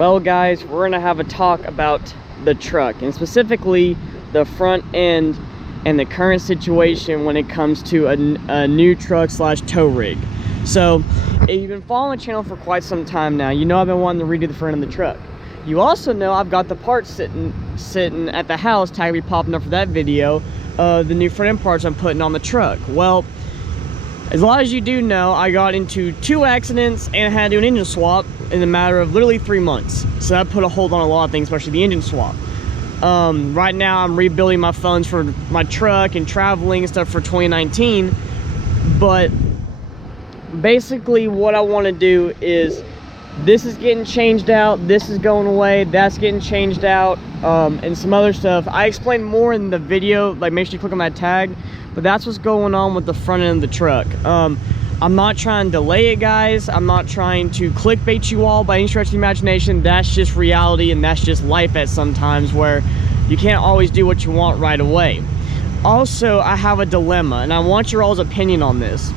Well guys, we're gonna have a talk about the truck, and specifically the front end and the current situation when it comes to a new truck slash tow rig. So if you've been following the channel for quite some time now, you know I've been wanting to redo the front of the truck. You also know I've got the parts sitting at the house, tag be popping up for that video, the new front end parts I'm putting on the truck. Well, as long as you do know, I got into 2 accidents and had to do an engine swap in a matter of literally 3 months. So that put a hold on a lot of things, especially the engine swap. Right now I'm rebuilding my funds for my truck and traveling and stuff for 2019. But basically what I want to do is, this is getting changed out, this is going away, that's getting changed out, and some other stuff. I explain more in the video, like make sure you click on that tag. But that's what's going on with the front end of the truck. I'm not trying to delay it, guys. I'm not trying to clickbait you all by any stretch of the imagination. That's just reality, and that's just life at sometimes, where you can't always do what you want right away. Also, I have a dilemma, and I want your all's opinion on this.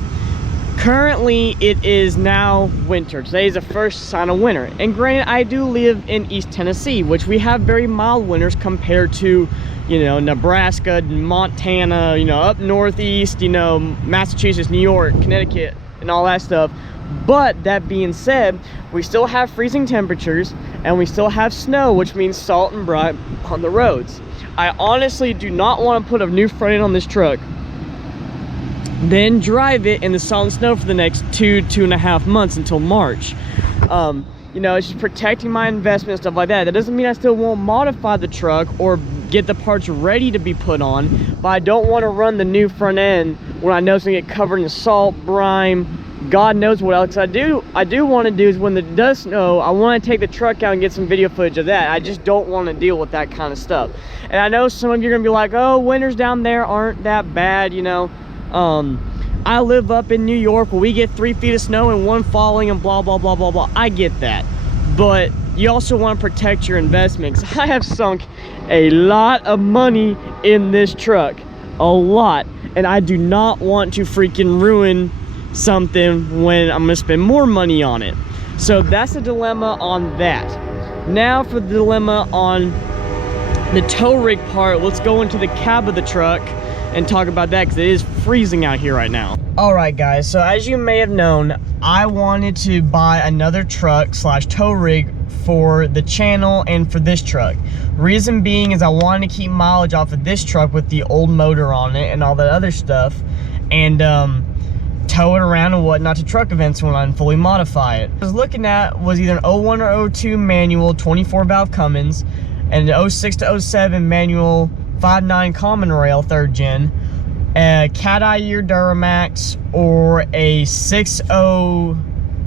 Currently, it is now winter. Today is the first sign of winter. And granted, I do live in East Tennessee, which we have very mild winters compared to, you know, Nebraska, Montana, you know, up northeast, you know, Massachusetts, New York, Connecticut, and all that stuff. But that being said, we still have freezing temperatures, and we still have snow, which means salt and bright on the roads. I honestly do not want to put a new front end on this truck, then drive it in the salt and snow for the next 2.5 months until March. You know, it's just protecting my investment and stuff like that. That doesn't mean I still won't modify the truck or get the parts ready to be put on, but I don't want to run the new front end when I know it's gonna get covered in salt, brine, God knows what else. I do want to do is, when it does snow, I want to take the truck out and get some video footage of that. I just don't want to deal with that kind of stuff. And I know some of you are gonna be like, oh, winters down there aren't that bad, you know. I live up in New York where we get 3 feet of snow and 1 falling and blah blah blah blah blah. I get that, but you also want to protect your investments. I have sunk a lot of money in this truck, a lot, and I do not want to freaking ruin something when I'm gonna spend more money on it. So that's the dilemma on that. Now for the dilemma on the tow rig part, let's go into the cab of the truck and talk about that, because it is freezing out here right now. All right guys, so as you may have known, I wanted to buy another truck slash tow rig for the channel and for this truck. Reason being is I wanted to keep mileage off of this truck with the old motor on it and all that other stuff, and tow it around and whatnot to truck events when I fully modify it. What I was looking at was either an 01 or 02 manual 24 valve Cummins, and an 06 to 07 manual 5.9 common rail 3rd gen, a cat eye year Duramax, or a 6.0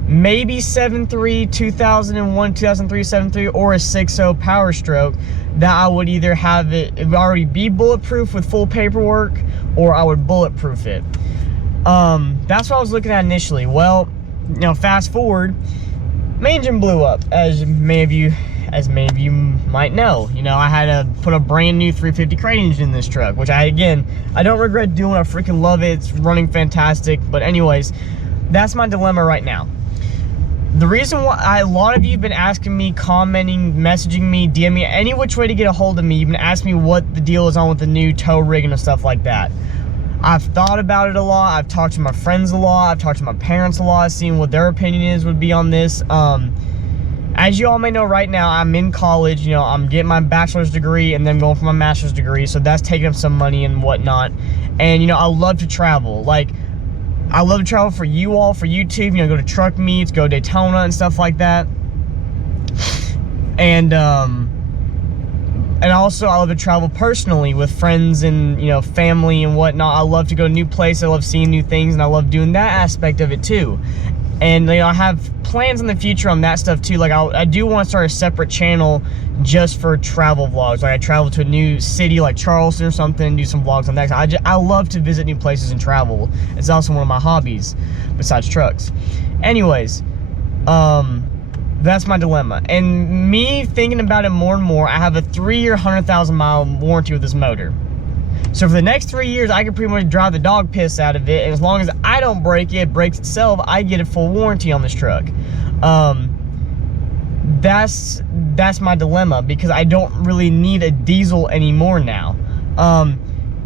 maybe 7.3 2001 2003 7.3, or a 6.0 Powerstroke, that I would either have it already be bulletproof with full paperwork, or I would bulletproof it. That's what I was looking at initially. Well, you know, fast forward, my engine blew up, as many of you might know. You know, I had to put a brand new 350 crate engine in this truck, which I don't regret doing. I freaking love it. It's running fantastic. But anyways, that's my dilemma right now. The reason why a lot of you have been asking me, commenting, messaging me, DMing me, any which way to get a hold of me, you've been asking me what the deal is on with the new tow rig and stuff like that. I've thought about it a lot. I've talked to my friends a lot. I've talked to my parents a lot, seeing what their opinion would be on this. As you all may know, right now I'm in college. You know, I'm getting my bachelor's degree and then going for my master's degree, so that's taking up some money and whatnot. And you know, I love to travel. Like, I love to travel for you all, for YouTube. You know, go to truck meets, go to Daytona and stuff like that. And also I love to travel personally with friends and, you know, family and whatnot. I love to go to new places. I love seeing new things, and I love doing that aspect of it too. And you know, I have plans in the future on that stuff too. Like, I do want to start a separate channel just for travel vlogs. Like, I travel to a new city like Charleston or something and do some vlogs on that. I love to visit new places and travel. It's also one of my hobbies besides trucks. Anyways, that's my dilemma. And me thinking about it more and more, I have a 3-year 100,000 mile warranty with this motor. So for the next 3 years, I can pretty much drive the dog piss out of it, and as long as I don't break it, it breaks itself, I get a full warranty on this truck. That's my dilemma, because I don't really need a diesel anymore now. I'm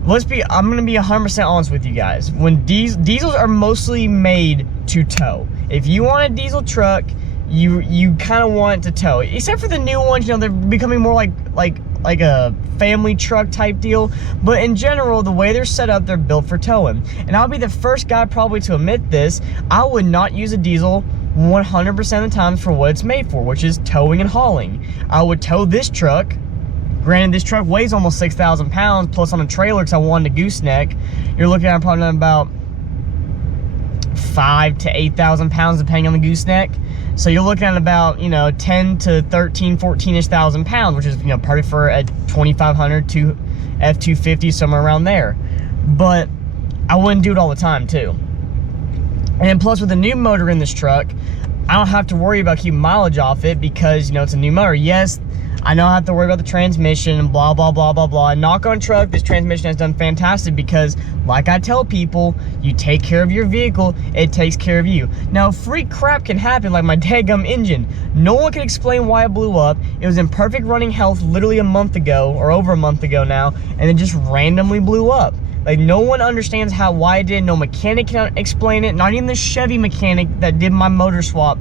gonna be 100% honest with you guys. When diesels are mostly made to tow. If you want a diesel truck, you kind of want it to tow. Except for the new ones, you know, they're becoming more like a family truck type deal. But in general, the way they're set up, they're built for towing. And I'll be the first guy probably to admit this. I would not use a diesel 100% of the time for what it's made for, which is towing and hauling. I would tow this truck. Granted, this truck weighs almost 6,000 pounds, plus on a trailer, because I wanted a gooseneck. You're looking at probably about 5,000 to 8,000 pounds, depending on the gooseneck. So you're looking at about, you know, 10 to 13, 14-ish thousand pounds, which is, you know, perfect for a 2,500 to F250, somewhere around there. But I wouldn't do it all the time, too. And plus, with the new motor in this truck, I don't have to worry about keeping mileage off it, because, you know, it's a new motor. Yes, I know I have to worry about the transmission and blah, blah, blah, blah, blah. And knock on truck, this transmission has done fantastic, because, like I tell people, you take care of your vehicle, it takes care of you. Now, freak crap can happen, like my dadgum engine. No one can explain why it blew up. It was in perfect running health literally a month ago, or over a month ago now, and it just randomly blew up. Like, no one understands why it did. No mechanic can explain it. Not even the Chevy mechanic that did my motor swap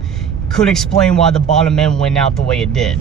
could explain why the bottom end went out the way it did.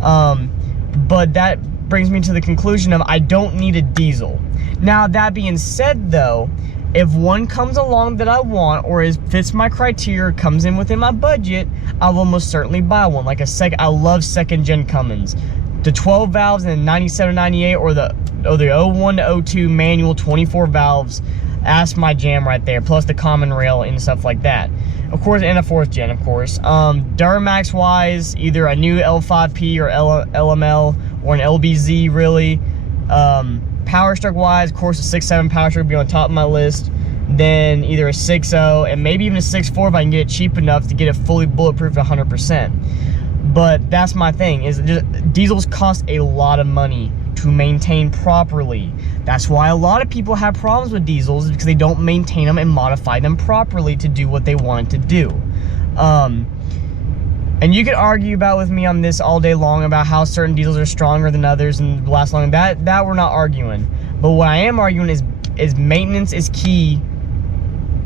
But that brings me to the conclusion of I don't need a diesel. Now, that being said, though, if one comes along that I want, or fits my criteria, comes in within my budget, I will most certainly buy one. Like I love second gen Cummins. The 12 valves in 97, 98, or the 01 to 02 manual 24 valves, that's my jam right there. Plus the common rail and stuff like that. Of course, and a 4th gen, of course. Duramax wise, either a new L5P or LML, or an LBZ, really. Powerstroke wise, of course, a 6.7 Powerstroke would be on top of my list. Then either a 6.0 and maybe even a 6.4 if I can get it cheap enough to get it fully bulletproof 100%. But that's my thing, is diesels cost a lot of money to maintain properly. That's why a lot of people have problems with diesels, is because they don't maintain them and modify them properly to do what they want it to do. And you could argue with me on this all day long about how certain diesels are stronger than others and last longer. That we're not arguing. But what I am arguing is maintenance is key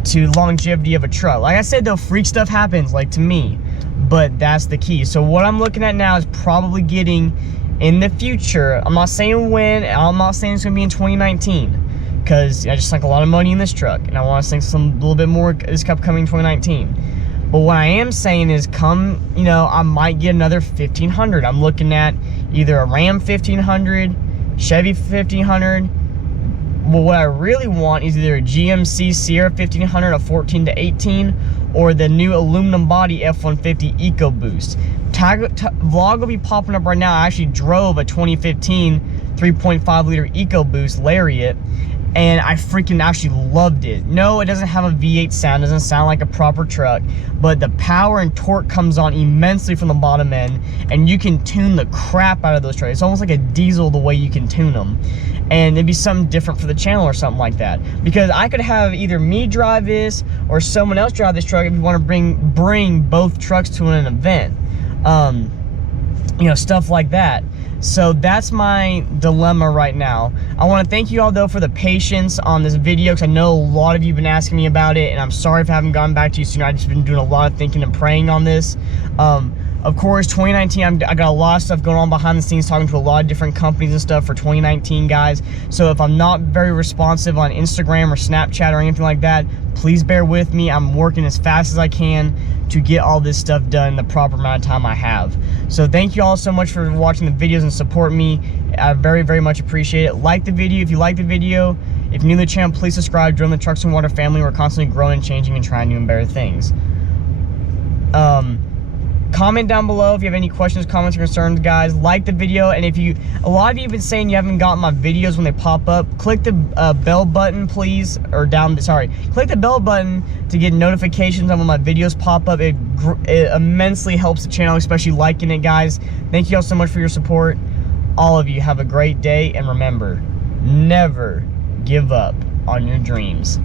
to longevity of a truck. Like I said, though, freak stuff happens, like to me, but that's the key. So what I'm looking at now is probably getting in the future. I'm not saying when, I'm not saying it's gonna be in 2019, because I just sunk a lot of money in this truck, and I want to sink a little bit more this upcoming 2019. But what I am saying is, you know, I might get another 1500. I'm looking at either a Ram 1500, Chevy 1500. Well, what I really want is either a GMC Sierra 1500, a 14 to 18, or the new aluminum body F-150 EcoBoost. Vlog will be popping up right now. I actually drove a 2015 3.5 liter EcoBoost Lariat, and I freaking actually loved it. No, it doesn't have a V8 sound, doesn't sound like a proper truck, but the power and torque comes on immensely from the bottom end, and you can tune the crap out of those trucks. It's almost like a diesel the way you can tune them. And it'd be something different for the channel or something like that. Because I could have either me drive this or someone else drive this truck if you want to bring both trucks to an event. You know, stuff like that. So that's my dilemma right now. I want to thank you all, though, for the patience on this video, because I know a lot of you have been asking me about it, and I'm sorry if I haven't gotten back to you sooner. I've just been doing a lot of thinking and praying on this. Of course, 2019, I got a lot of stuff going on behind the scenes, talking to a lot of different companies and stuff for 2019, guys. So if I'm not very responsive on Instagram or Snapchat or anything like that, please bear with me. I'm working as fast as I can to get all this stuff done in the proper amount of time I have. So thank you all so much for watching the videos and supporting me. I very, very much appreciate it. Like the video if you like the video. If you're new to the channel, please subscribe. Join the Trucks and Water family. We're constantly growing and changing and trying new and better things. Comment down below if you have any questions, comments, or concerns, guys. Like the video, and if a lot of you have been saying you haven't gotten my videos when they pop up, click the bell button, please, or click the bell button to get notifications on when my videos pop up. It immensely helps the channel, especially liking it, guys. Thank you all so much for your support. All of you have a great day, and remember, never give up on your dreams.